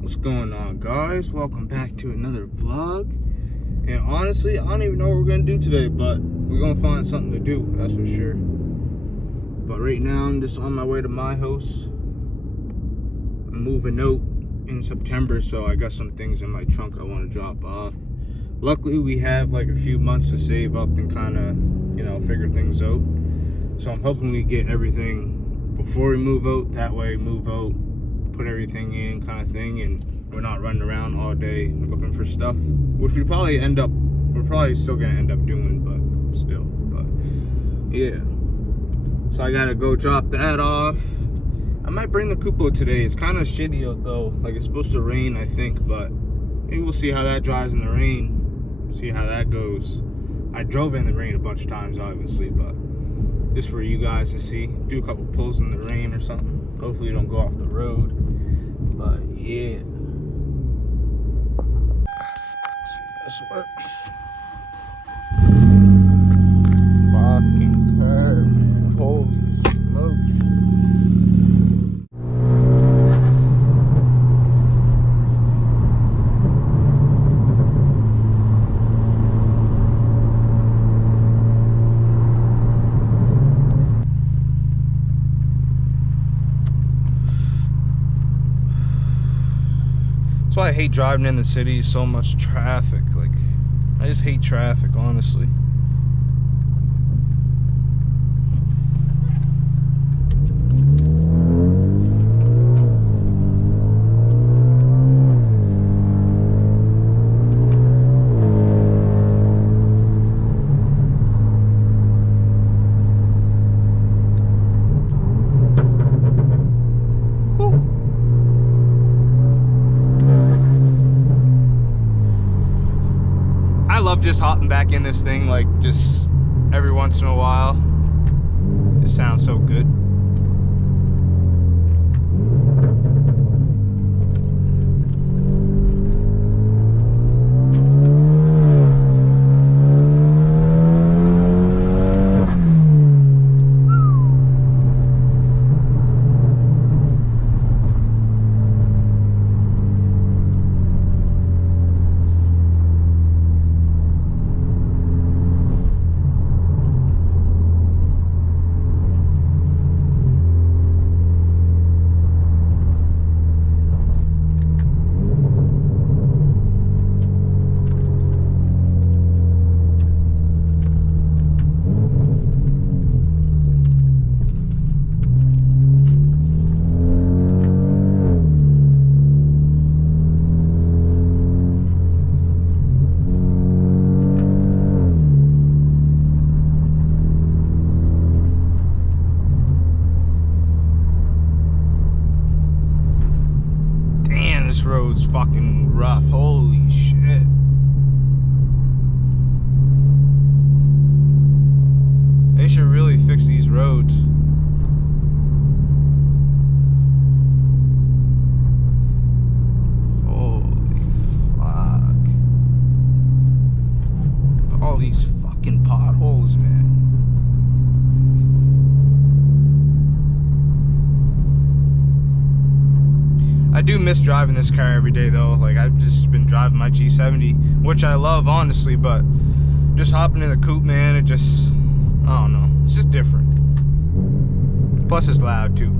What's going on, guys? Welcome back to another vlog. And honestly, I don't even know what we're gonna do today, but we're gonna find something to do, that's for sure. But right now I'm just on my way to my house. I'm moving out in September, so I got some things in my trunk I want to drop off. Luckily we have like a few months to save up and kind of, you know, figure things out. So I'm hoping we get everything before we move out. That way, move out, put everything in, kind of thing, and we're not running around all day looking for stuff, which we're probably still gonna end up doing, but still. But yeah, so I gotta go drop that off. I might bring the Coupe today. It's kind of shitty out though, like it's supposed to rain, I think, but maybe we'll see how that drives in the rain, see how that goes. I drove in the rain a bunch of times, obviously, but just for you guys to see, do a couple pulls in the rain or something. Hopefully you don't go off the road. But yeah, this works. Fucking curb, man. Holy smokes. That's why I hate driving in the city. So much traffic. Like, I just hate traffic, honestly. I love just hopping back in this thing, like, just every once in a while. It sounds so good. This road's fucking rough. Holy shit. They should really fix these roads. Holy fuck. All these fucking potholes, man. I do miss driving this car every day though. Like, I've just been driving my G70, which I love, honestly, but just hopping in the Coupe, man, it just, I don't know, it's just different. Plus it's loud too.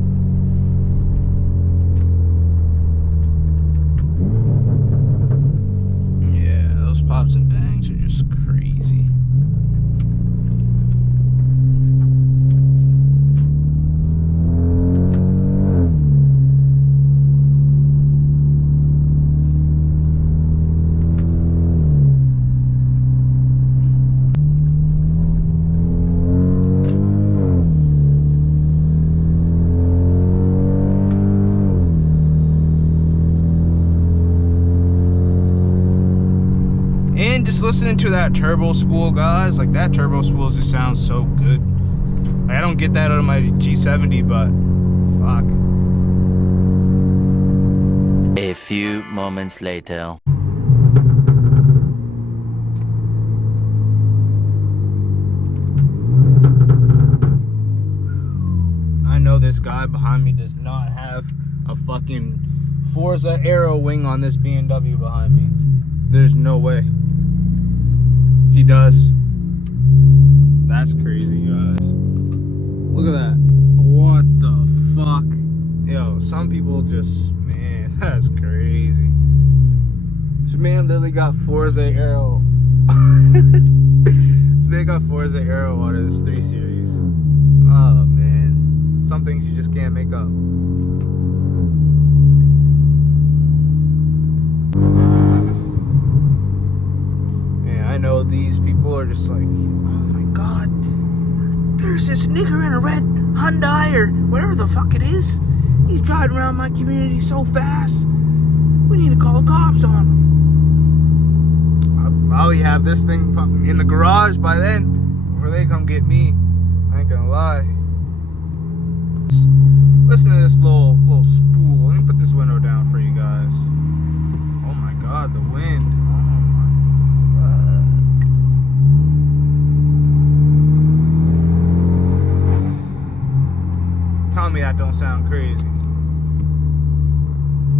Yeah, those pops and bangs are just crazy. And just listening to that turbo spool, guys, like that turbo spool just sounds so good. Like, I don't get that out of my G70, but fuck. A few moments later. I know this guy behind me does not have a fucking Forza Aero wing on this BMW behind me. There's no way. He does. That's crazy, guys. Look at that. What the fuck? Yo, some people just, man, that's crazy. This man literally got Forza Aero. This man got Forza Aero on his 3 Series. Oh, man. Some things you just can't make up. Yeah, I know these people are just like, oh my god, there's this nigger in a red Hyundai or whatever the fuck it is. He's driving around my community so fast. We need to call the cops on him. I'll probably have this thing fucking in the garage by then before they come get me. I ain't gonna lie. Listen to this little spool. Let me put this window down for you guys. Oh my god, the wind. Oh my fuck. Tell me that don't sound crazy.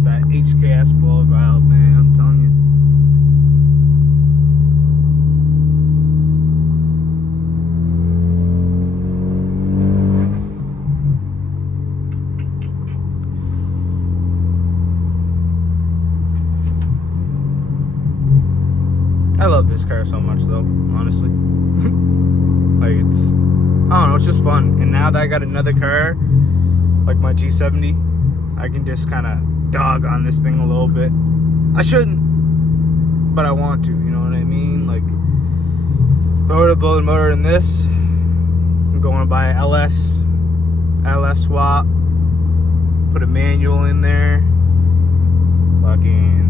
That HKS Boulevard, man, I'm telling you. I love this car so much though, honestly. Like it's, I don't know, it's just fun. And now that I got another car, like my G70, I can just kind of dog on this thing a little bit. I shouldn't, but I want to, you know what I mean? Like, if I were to build a motor in this, I'm going to buy a LS swap, put a manual in there, fucking.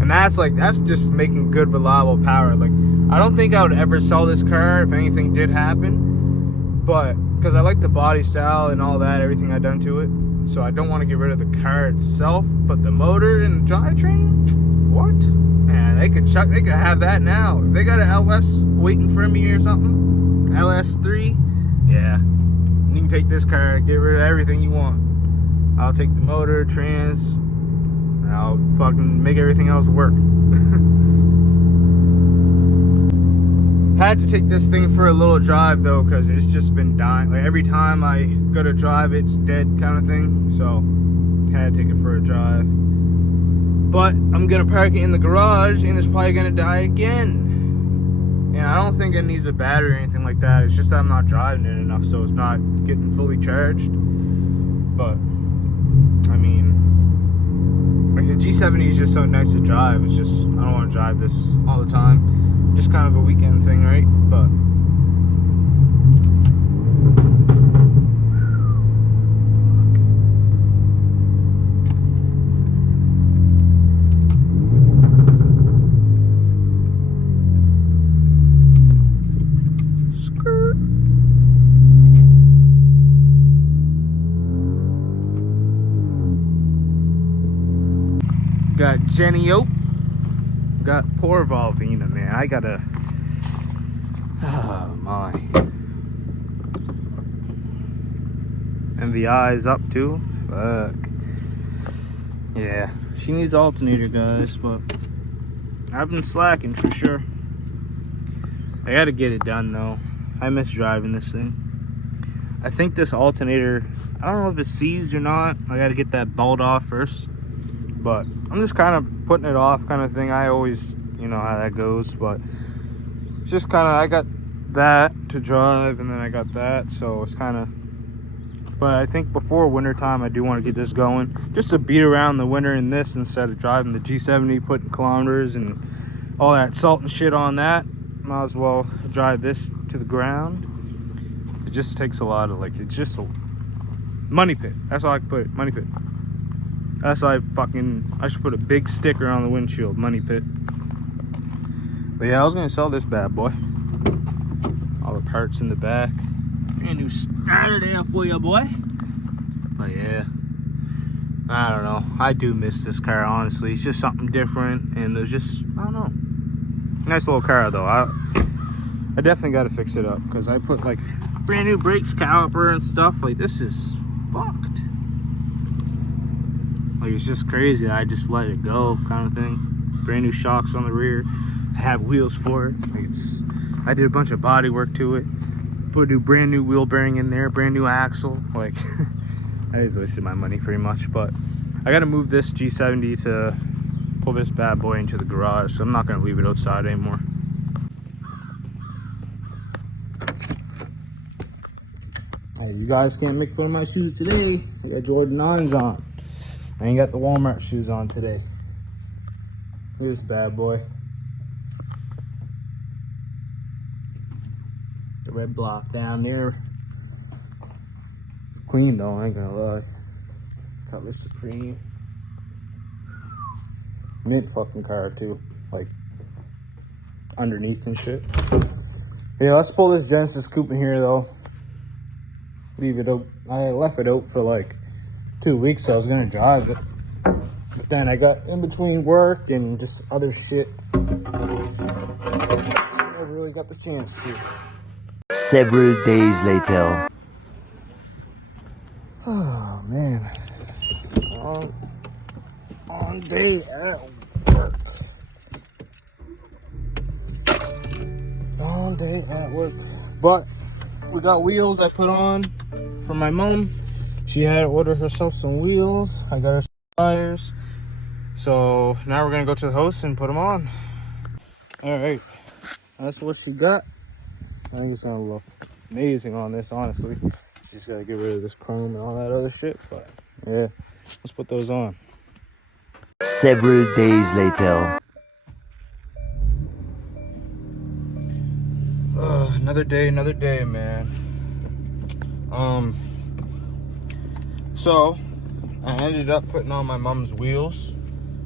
And that's just making good, reliable power. Like, I don't think I would ever sell this car if anything did happen, but because I like the body style and all that, everything I've done to it, so I don't want to get rid of the car itself. But the motor and drivetrain, what? Man, they could have that now. If they got an LS waiting for me or something, LS3, yeah, you can take this car, get rid of everything you want. I'll take the motor, trans. I'll fucking make everything else work. Had to take this thing for a little drive though, because it's just been dying. Like every time I go to drive, it's dead kind of thing. So had to take it for a drive. But I'm gonna park it in the garage and it's probably gonna die again. And I don't think it needs a battery or anything like that. It's just that I'm not driving it enough, so it's not getting fully charged. But I mean, like the G70 is just so nice to drive. It's just, I don't want to drive this all the time. Just kind of a weekend thing, right? But skirt. Got Jenny Ope. Got poor Valvina, man. I gotta. Oh my. And the eye's up too. Fuck. Yeah, she needs alternator, guys, but I've been slacking for sure. I gotta get it done though. I miss driving this thing. I think this alternator, I don't know if it's seized or not. I gotta get that bolt off first. But I'm just kind of putting it off kind of thing. I always, you know how that goes, but it's just kind of, I got that to drive and then I got that, so it's kind of, but I think before winter time I do want to get this going just to beat around the winter in this instead of driving the G70, putting kilometers and all that salt and shit on that. Might as well drive this to the ground. It just takes a lot of, like, it's just a money pit. That's all I can put it, money pit. That's why I should put a big sticker on the windshield, money pit. But yeah, I was gonna sell this bad boy. All the parts in the back. Brand new starter there for you, boy. But yeah, I don't know. I do miss this car, honestly. It's just something different, and there's just, I don't know. Nice little car though. I definitely got to fix it up because I put like brand new brakes, caliper, and stuff. Like this is fucked. Like, it's just crazy. I just let it go kind of thing. Brand new shocks on the rear. I have wheels for it. Like, I did a bunch of body work to it. Put a brand new wheel bearing in there, brand new axle. Like, I just wasted my money pretty much. But I got to move this G70 to pull this bad boy into the garage, so I'm not going to leave it outside anymore. Hey, you guys can't make fun of my shoes today. I got Jordan 9s on. I ain't got the Walmart shoes on today. Look at this bad boy. The red block down there. Clean though, I ain't gonna lie. Color supreme. Mint fucking car too. Like, underneath and shit. Yeah, let's pull this Genesis Coupe in here though. Leave it out. I left it out for like 2 weeks, so I was gonna drive it. But then I got in between work and just other shit. So I never really got the chance to. Several days later. Oh man. Long day at work. Long day at work. But we got wheels I put on for my mom. She had to order herself some wheels. I got her some tires. So now we're gonna go to the house and put them on. All right, that's what she got. I think it's gonna look amazing on this, honestly. She's gotta get rid of this chrome and all that other shit, but yeah, let's put those on. Several days later. Another day, man. So I ended up putting on my mom's wheels,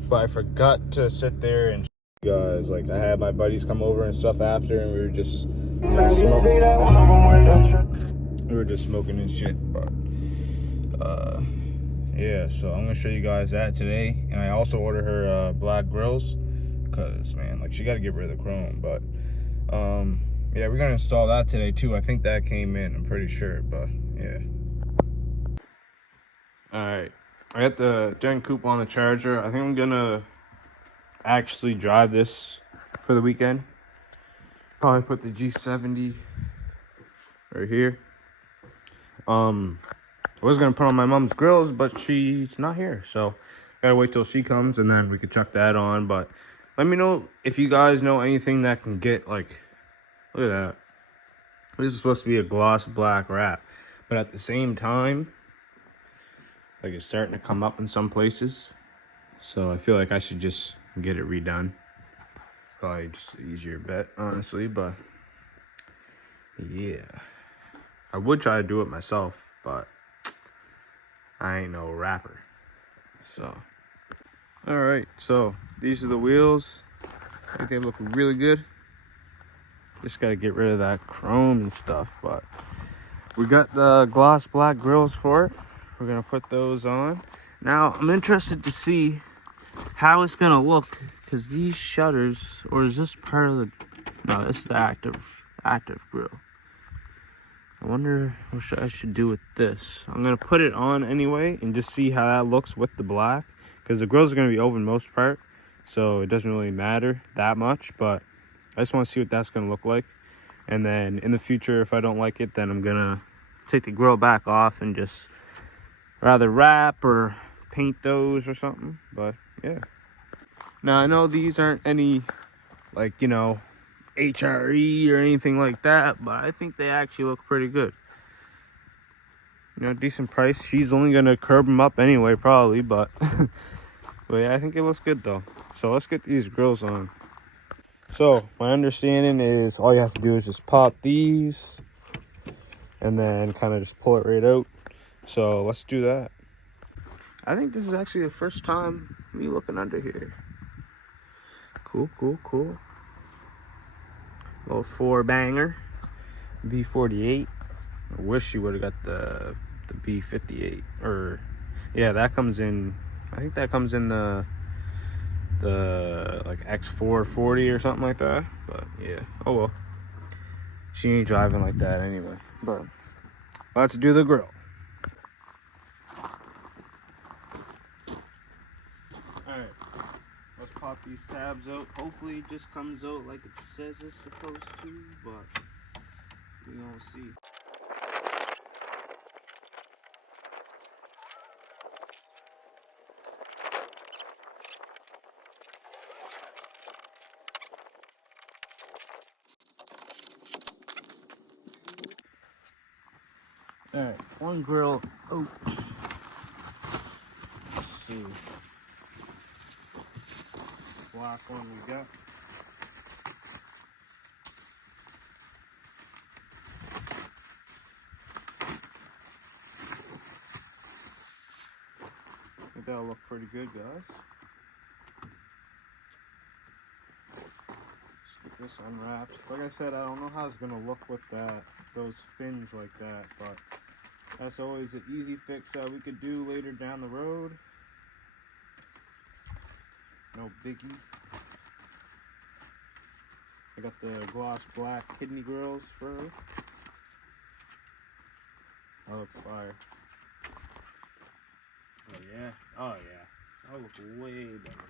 but I forgot to sit there and guys, like, I had my buddies come over and stuff after, and we were just smoking and shit. But yeah, so I'm gonna show you guys that today. And I also ordered her black grills, because man, like, she got to get rid of the chrome. But yeah, we're gonna install that today too. I think that came in, I'm pretty sure. But yeah, all right, I got the Gen Coupe on the charger. I think I'm gonna actually drive this for the weekend. Probably put the G70 right here. I was gonna put on my mom's grills, but she's not here, so gotta wait till she comes and then we could chuck that on. But let me know if you guys know anything that can get, like, look at that. This is supposed to be a gloss black wrap, but at the same time, like, it's starting to come up in some places. So I feel like I should just get it redone. Probably just an easier bet, honestly, but yeah. I would try to do it myself, but I ain't no rapper. So, all right, so these are the wheels. I think they look really good. Just gotta get rid of that chrome and stuff, but we got the gloss black grills for it. We're gonna put those on. Now, I'm interested to see how it's gonna look, because these shutters, or is this part of the, no, this is the active grill. I wonder what I should do with this. I'm gonna put it on anyway and just see how that looks with the black, because the grills are gonna be open most part, so it doesn't really matter that much. But I just want to see what that's gonna look like, and then in the future, if I don't like it, then I'm gonna take the grill back off and just rather wrap or paint those or something. But yeah. Now, I know these aren't any, like, you know, HRE or anything like that, but I think they actually look pretty good. You know, decent price. She's only gonna curb them up anyway, probably, but but yeah, I think it looks good though. So let's get these grills on. So my understanding is all you have to do is just pop these and then kind of just pull it right out. So let's do that. I think this is actually the first time me looking under here. Cool. Little 4-banger. B48. I wish she would have got the B58. Or yeah, that comes in, I think that comes in the like X440 or something like that. But yeah, oh well. She ain't driving like that anyway. But let's do the grill. Alright, let's pop these tabs out. Hopefully it just comes out like it says it's supposed to, but we gonna see. Alright, one grill out. Let's see. Black one we got. I think that'll look pretty good, guys. Let's get this unwrapped. Like I said, I don't know how it's gonna look with those fins like that, but that's always an easy fix that we could do later down the road. No biggie. I got the gloss black kidney grills first. That looks fire. Oh yeah, oh yeah. That looks way better.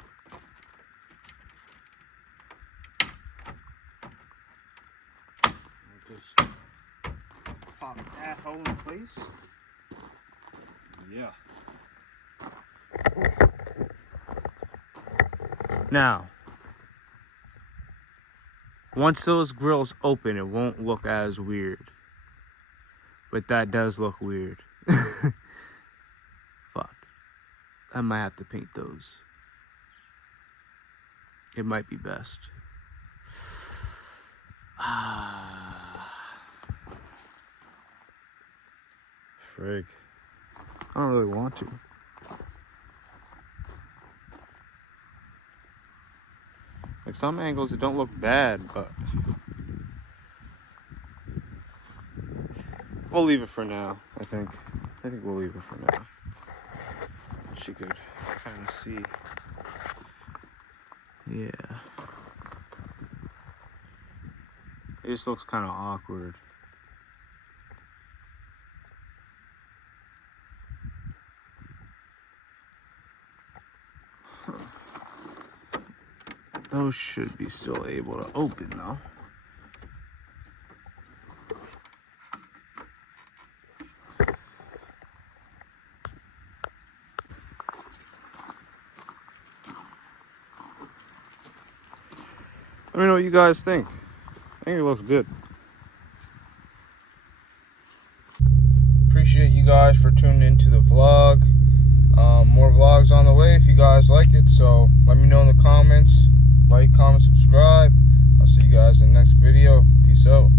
I'll just pop that hole in place. Yeah. Now, once those grills open, it won't look as weird. But that does look weird. Fuck. I might have to paint those. It might be best. Frig. I don't really want to. Like some angles, it don't look bad, but we'll leave it for now. I think we'll leave it for now. She could kind of see. Yeah. It just looks kind of awkward. Those should be still able to open though. Let me know what you guys think. I think it looks good. Appreciate you guys for tuning into the vlog. More vlogs on the way if you guys like it, so let me know in the comments. Like, comment, subscribe. I'll see you guys in the next video. Peace out.